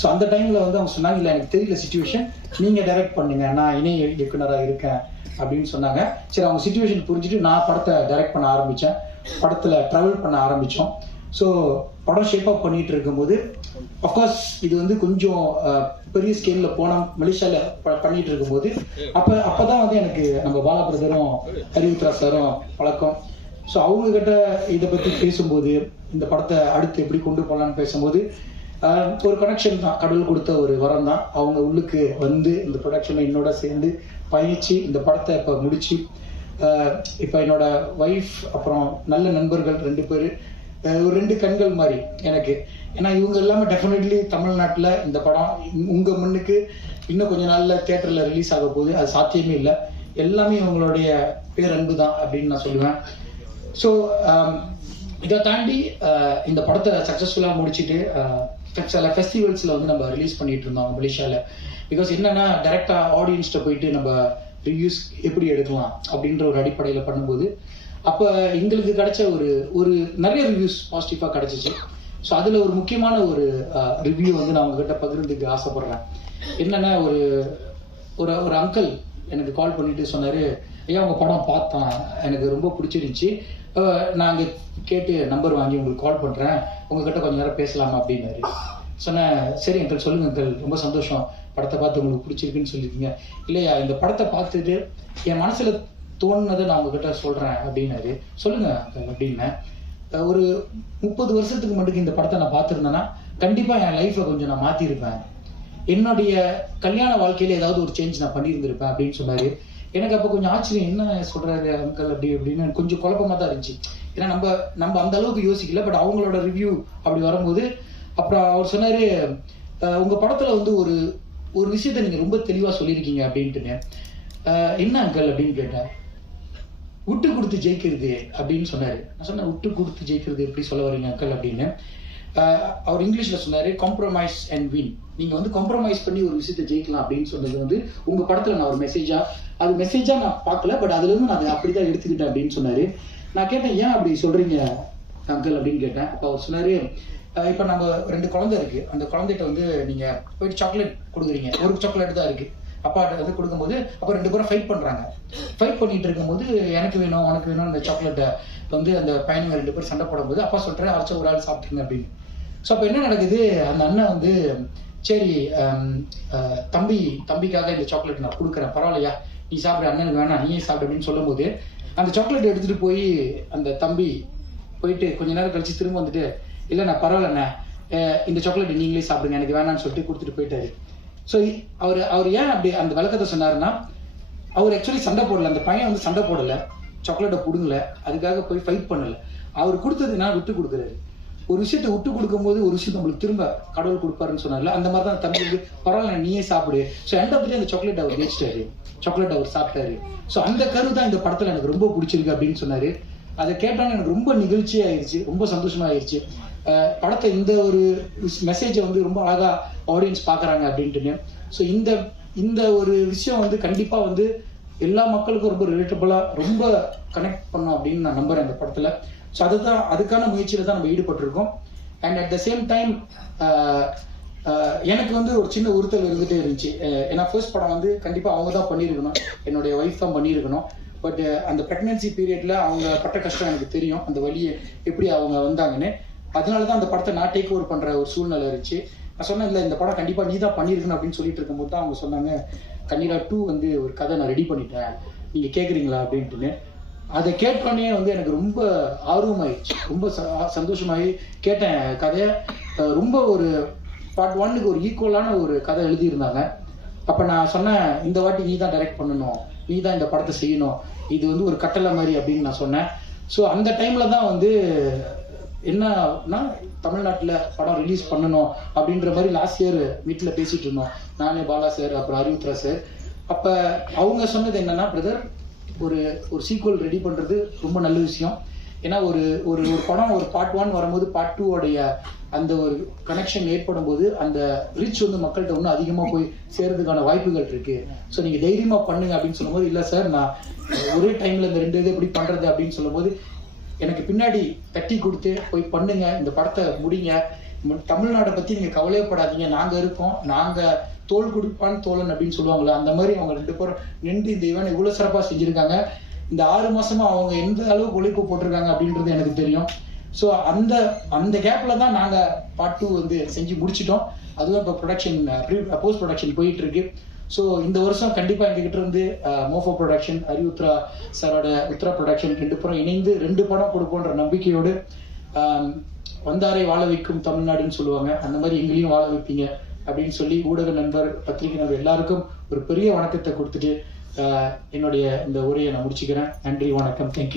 So அந்த டைமில் வந்து அவங்க சொன்னாங்க, இல்லை எனக்கு தெரியல சுச்சுவேஷன், நீங்கள் டைரக்ட் பண்ணுங்க, நான் இணை இயக்குனராக இருக்கேன் அப்படின்னு சொன்னாங்க. சரி, அவங்க சுச்சுவேஷன் புரிஞ்சுட்டு நான் படத்தை டைரக்ட் பண்ண ஆரம்பித்தேன். படத்தில் ட்ராவல் பண்ண ஆரம்பித்தோம். ஸோ படம் ஷேப் அப் பண்ணிட்டு இருக்கும்போது அஃப்கோர்ஸ் இது வந்து கொஞ்சம் பெரிய ஸ்கேலில் போனோம் மலேசியாவில் பண்ணிட்டு இருக்கும்போது அப்போதான் வந்து எனக்கு நம்ம பாலா பிரதரும் அறிவுத்ரா சாரும் பழக்கம். ஸோ அவங்கக்கிட்ட இதை பற்றி பேசும்போது, இந்த படத்தை அடுத்து எப்படி கொண்டு போகலான்னு பேசும்போது ஒரு கனெக்ஷன் தான், கடவுள் கொடுத்த ஒரு வரம் தான். அவங்க உள்ளுக்கு வந்து இந்த ப்ரொடக்ஷனில் என்னோட சேர்ந்து பயணித்து இந்த படத்தை இப்போ முடிச்சு, இப்போ என்னோட ஒய்ஃப் அப்புறம் நல்ல நண்பர்கள் 2 பேர், ஒரு 2 கண்கள் மாதிரி எனக்கு. ஏன்னா இவங்க எல்லாமே டெஃபினெட்லி தமிழ்நாட்டில் இந்த படம் உங்கள் முன்னுக்கு இன்னும் கொஞ்ச நாளில் தியேட்டரில் ரிலீஸ் ஆக போகுது, அது சாத்தியமே இல்லை. எல்லாமே இவங்களுடைய பேரன்பு தான் அப்படின்னு நான் சொல்லுவேன். ஸோ இதை தாண்டி இந்த படத்தை சக்ஸஸ்ஃபுல்லாக முடிச்சுட்டு சில ஃபெஸ்டிவல்ஸில் வந்து நம்ம ரிலீஸ் பண்ணிட்டு இருந்தோம் மலேசியாவில். பிகாஸ் என்னன்னா டைரெக்டாக ஆடியன்ஸ்கிட்ட போயிட்டு நம்ம ரிவ்யூஸ் எப்படி எடுக்கலாம் அப்படின்ற ஒரு அடிப்படையில் பண்ணும்போது அப்போ எங்களுக்கு கிடைச்ச ஒரு நிறைய ரிவ்யூஸ் பாசிட்டிவாக கிடைச்சிச்சு. ஸோ அதில் ஒரு முக்கியமான ஒரு ரிவ்யூ வந்து நான் உங்ககிட்ட பகிர்ந்துக்கு ஆசைப்படுறேன். என்னென்னா ஒரு அங்கிள் எனக்கு கால் பண்ணிட்டு சொன்னார், ஐயா உங்கள் படம் பார்த்தேன், எனக்கு ரொம்ப பிடிச்சிருந்துச்சி, நான் அங்கே கேட்டு நம்பர் வாங்கி உங்களுக்கு கால் பண்ணுறேன், உங்ககிட்ட கொஞ்சம் நேரம் பேசலாமா அப்படின்னாரு. சொன்னேன், சரி அங்கிள் சொல்லுங்கள் அங்கிள், ரொம்ப சந்தோஷம், படத்தை பார்த்து உங்களுக்கு பிடிச்சிருக்குன்னு சொல்லியிருக்கீங்க. இல்லையா, இந்த படத்தை பார்த்துட்டு என் மனசில் தோணுனதை நான் உங்ககிட்ட சொல்கிறேன் அப்படின்னாரு. சொல்லுங்கள் அங்கிள் அப்படின்னேன். ஒரு 30 வருஷத்துக்கு மட்டும் இந்த படத்தை நான் பார்த்துருந்தேன்னா கண்டிப்பாக என் லைஃப்பை கொஞ்சம் நான் மாற்றிருப்பேன், என்னுடைய கல்யாண வாழ்க்கையில் ஏதாவது ஒரு சேஞ்ச் நான் பண்ணியிருந்திருப்பேன் அப்படின்னு சொன்னார். எனக்கு அப்போ கொஞ்சம் ஆச்சரியம், என்ன சொல்கிறாரு அங்கிள் அப்படி அப்படின்னு கொஞ்சம் குழப்பமாக தான் இருந்துச்சு. ஏன்னா நம்ம அந்த அளவுக்கு யோசிக்கல, பட் அவங்களோட ரிவ்யூ அப்படி வரும்போது அப்புறம் அவர் சொன்னார், உங்கள் படத்தில் வந்து ஒரு விஷயத்தை நீங்கள் ரொம்ப தெளிவாக சொல்லியிருக்கீங்க அப்படின்ட்டுங்க. என்ன அங்கிள் அப்படின்னு கேட்டேன். விட்டு கொடுத்து ஜெயிக்கிறது அப்படின்னு சொன்னார். நான் சொன்னேன், விட்டு கொடுத்து ஜெயிக்கிறது எப்படி சொல்ல வரீங்க அங்கிள் அப்படின்னு. அவர் இங்கிலீஷில் சொன்னார், காம்ப்ரமைஸ் அண்ட் வின். நீங்கள் வந்து காம்ப்ரமைஸ் பண்ணி ஒரு விஷயத்தை ஜெயிக்கலாம் அப்படின்னு சொன்னது வந்து உங்கள் படத்தில் நான் ஒரு மெசேஜாக நான் பார்க்கல, பட் அதுலேருந்து நான் அதை அப்படி தான் எடுத்துக்கிட்டேன் அப்படின்னு சொன்னார். நான் கேட்டேன், ஏன் அப்படி சொல்கிறீங்க அங்கிள் அப்படின்னு கேட்டேன். அப்போ அவர் சொன்னார், இப்போ நம்ம 2 குழந்தை இருக்குது, அந்த குழந்தைகிட்ட வந்து நீங்கள் போயிட்டு சாக்லேட் கொடுக்குறீங்க, ஒரு சாக்லேட் தான் இருக்குது, அப்பாட்ட வந்து கொடுக்கும்போது அப்போ 2 பேரும் ஃபைட் பண்ணுறாங்க. ஃபைட் பண்ணிட்டு இருக்கும்போது எனக்கு வேணும் உனக்கு வேணும் அந்த சாக்லேட்டை வந்து அந்த பையனுங்க 2 பேர் சண்டை போடும்போது அப்பா சொல்கிறேன், அரைச்ச ஒரு ஆள் சாப்பிட்டுங்க அப்படின்னு. ஸோ அப்போ என்ன நடக்குது, அந்த அண்ணன் வந்து சரி தம்பிக்காக இந்த சாக்லேட் நான் கொடுக்குறேன், பரவாயில்லையா நீ சாப்பிடு, அண்ணனுக்கு வேணாம் நீயே சாப்பிடு அப்படின்னு சொல்லும்போது அந்த சாக்லேட் எடுத்துகிட்டு போய் அந்த தம்பி போயிட்டு கொஞ்ச நேரம் கழிச்சு திரும்ப வந்துட்டு, இல்லை நான் பரவாயில்லண்ணே, இந்த சாக்லேட் நீங்களே சாப்பிடுங்க, எனக்கு வேணான்னு சொல்லிட்டு கொடுத்துட்டு போயிட்டாரு. ஸோ அவர் ஏன் அப்படி அந்த விளக்கத்தை சொன்னாருன்னா, அவர் ஆக்சுவலி சண்டை போடலை, அந்த பையன் வந்து சண்டை போடலை, சாக்லேட்டை பிடுங்கலை, அதுக்காக போய் ஃபைட் பண்ணலை, அவர் கொடுத்ததுன்னா விட்டு கொடுக்குறாரு. ஒரு விஷயத்தை விட்டு கொடுக்கும்போது ஒரு விஷயம் நம்மளுக்கு திரும்ப கடவுள் கொடுப்பாருன்னு சொன்னார்ல, அந்த மாதிரி தான் தம்பி வந்து பரவாயில்ல நீயே சாப்பிடு. ஸோ எண்ட் ஆஃப் தி டே அந்த சாக்லேட் அவர் ஜெயிச்சிட்டாரு, சாக்லேட் அவர் சாப்பிட்டாரு. ஸோ அந்த கரு தான் இந்த படத்தில் எனக்கு ரொம்ப பிடிச்சிருக்கு அப்படின்னு சொன்னார். அதை கேட்டாலும் எனக்கு ரொம்ப நிகழ்ச்சி ஆயிடுச்சு, ரொம்ப சந்தோஷமா ஆயிடுச்சு. படத்தை இந்த ஒரு மெசேஜை வந்து ரொம்ப அழகா ஆடியன்ஸ் பார்க்குறாங்க அப்படின்ட்டுன்னு. ஸோ இந்த ஒரு விஷயம் வந்து கண்டிப்பாக வந்து எல்லா மக்களுக்கும் ரொம்ப ரிலேட்டபுளாக ரொம்ப கனெக்ட் பண்ணோம் அப்படின்னு நான் நம்புகிறேன் இந்த படத்தில். ஸோ அதுக்கான முயற்சியில் தான் நம்ம ஈடுபட்டிருக்கோம். And at the same time எனக்கு வந்து ஒரு சின்ன உறுத்தல் இருந்துகிட்டே இருந்துச்சு. ஏன்னா ஃபர்ஸ்ட் படம் வந்து கண்டிப்பாக அவங்க தான் பண்ணியிருக்கணும், என்னுடைய ஒய்ஃப் தான் பண்ணியிருக்கணும். பட் அந்த ப்ரெக்னன்சி பீரியடில் அவங்க பட்ட கஷ்டம் எனக்கு தெரியும், அந்த வழியை எப்படி அவங்க வந்தாங்கன்னு. அதனால தான் அந்த படத்தை நான் டேக் ஓவர் பண்ணுற ஒரு சூழ்நிலை இருந்துச்சு. நான் சொன்னேன், இல்லை இந்த படம் கண்டிப்பாக நீ தான் பண்ணியிருக்கணும் அப்படின்னு சொல்லிட்டு இருக்கும்போது தான் அவங்க சொன்னாங்க, கண்ணீரா 2 வந்து ஒரு கதை நான் ரெடி பண்ணிட்டேன், நீங்கள் கேட்குறீங்களா அப்படின்ட்டுன்னு. அதை கேட்டோன்னே வந்து எனக்கு ரொம்ப ஆர்வமாயிடுச்சு, ரொம்ப சந்தோஷமாகி கேட்டேன் கதையை. ரொம்ப ஒரு பார்ட் 1க்கு ஒரு ஈக்குவலான ஒரு கதை எழுதியிருந்தாங்க. அப்போ நான் சொன்னேன், இந்த வாட்டி நீ தான் டைரக்ட் பண்ணணும், நீ தான் இந்த படத்தை செய்யணும், இது வந்து ஒரு கட்டளை மாதிரி அப்படின்னு நான் சொன்னேன். ஸோ அந்த டைமில் தான் வந்து என்னன்னா தமிழ்நாட்டில் படம் ரிலீஸ் பண்ணணும் அப்படின்ற மாதிரி லாஸ்ட் இயர் வீட்டில் பேசிகிட்டு இருந்தோம், நானே, பாலா சார், அப்புறம் அறிவுத்ரா சார். அப்போ அவங்க சொன்னது என்னன்னா, பிரதர் ஒரு சீக்வல் ரெடி பண்ணுறது ரொம்ப நல்ல விஷயம். ஏன்னா ஒரு ஒரு படம் ஒரு பார்ட் 1 வரும்போது பார்ட் 2 உடைய அந்த ஒரு கனெக்ஷன் ஏற்படும் போது அந்த ரீச் வந்து மக்கள்கிட்ட இன்னும் அதிகமாக போய் சேர்றதுக்கான வாய்ப்புகள் இருக்கு. ஸோ நீங்கள் தைரியமாக பண்ணுங்க அப்படின்னு சொல்லும்போது, இல்லை சார் நான் ஒரே டைமில் இந்த 2 இது எப்படி பண்ணுறது அப்படின்னு சொல்லும்போது எனக்கு பின்னாடி தட்டி கொடுத்து போய் பண்ணுங்க, இந்த படத்தை முடிங்க, தமிழ்நாடை பத்தி நீங்க கவலையப்படாதீங்க, நாங்க இருக்கோம், நாங்க தோல் கொடுப்பான் தோழன் அப்படின்னு சொல்லுவாங்களே, அந்த மாதிரி அவங்க 2 பேரும் நின்று இந்த ஈவெண்ட் இவ்வளவு சிறப்பா செஞ்சிருக்காங்க. இந்த 6 மாசமா அவங்க எந்த அளவுக்கு உழைப்பு போட்டிருக்காங்க அப்படின்றது எனக்கு தெரியும். ஸோ அந்த கேப்ல தான் நாங்க பார்ட் 2 வந்து செஞ்சு முடிச்சிட்டோம். அதுவும் இப்போ ப்ரொடக்ஷன் போஸ்ட் ப்ரொடக்ஷன் போயிட்டு இருக்கு. ஸோ இந்த வருஷம் கண்டிப்பா எங்ககிட்ட இருந்து மோஃபோ ப்ரொடக்ஷன், ஹரி உத்ரா சாரோட உத்ரா ப்ரொடக்ஷன் 2 பேரும் இணைந்து 2 படம் கொடுப்போன்ற நம்பிக்கையோடு வந்தாரை வாழ வைக்கும் தமிழ்நாடுன்னு சொல்லுவாங்க, அந்த மாதிரி எங்களையும் வாழ வைப்பீங்க அப்படின்னு சொல்லி ஊடக நண்பர், பத்திரிகை நண்பர் எல்லாருக்கும் ஒரு பெரிய வணக்கத்தை கொடுத்துட்டு என்னுடைய இந்த உரையை நான் முடிச்சுக்கிறேன். நன்றி, வணக்கம், தேங்க்யூ.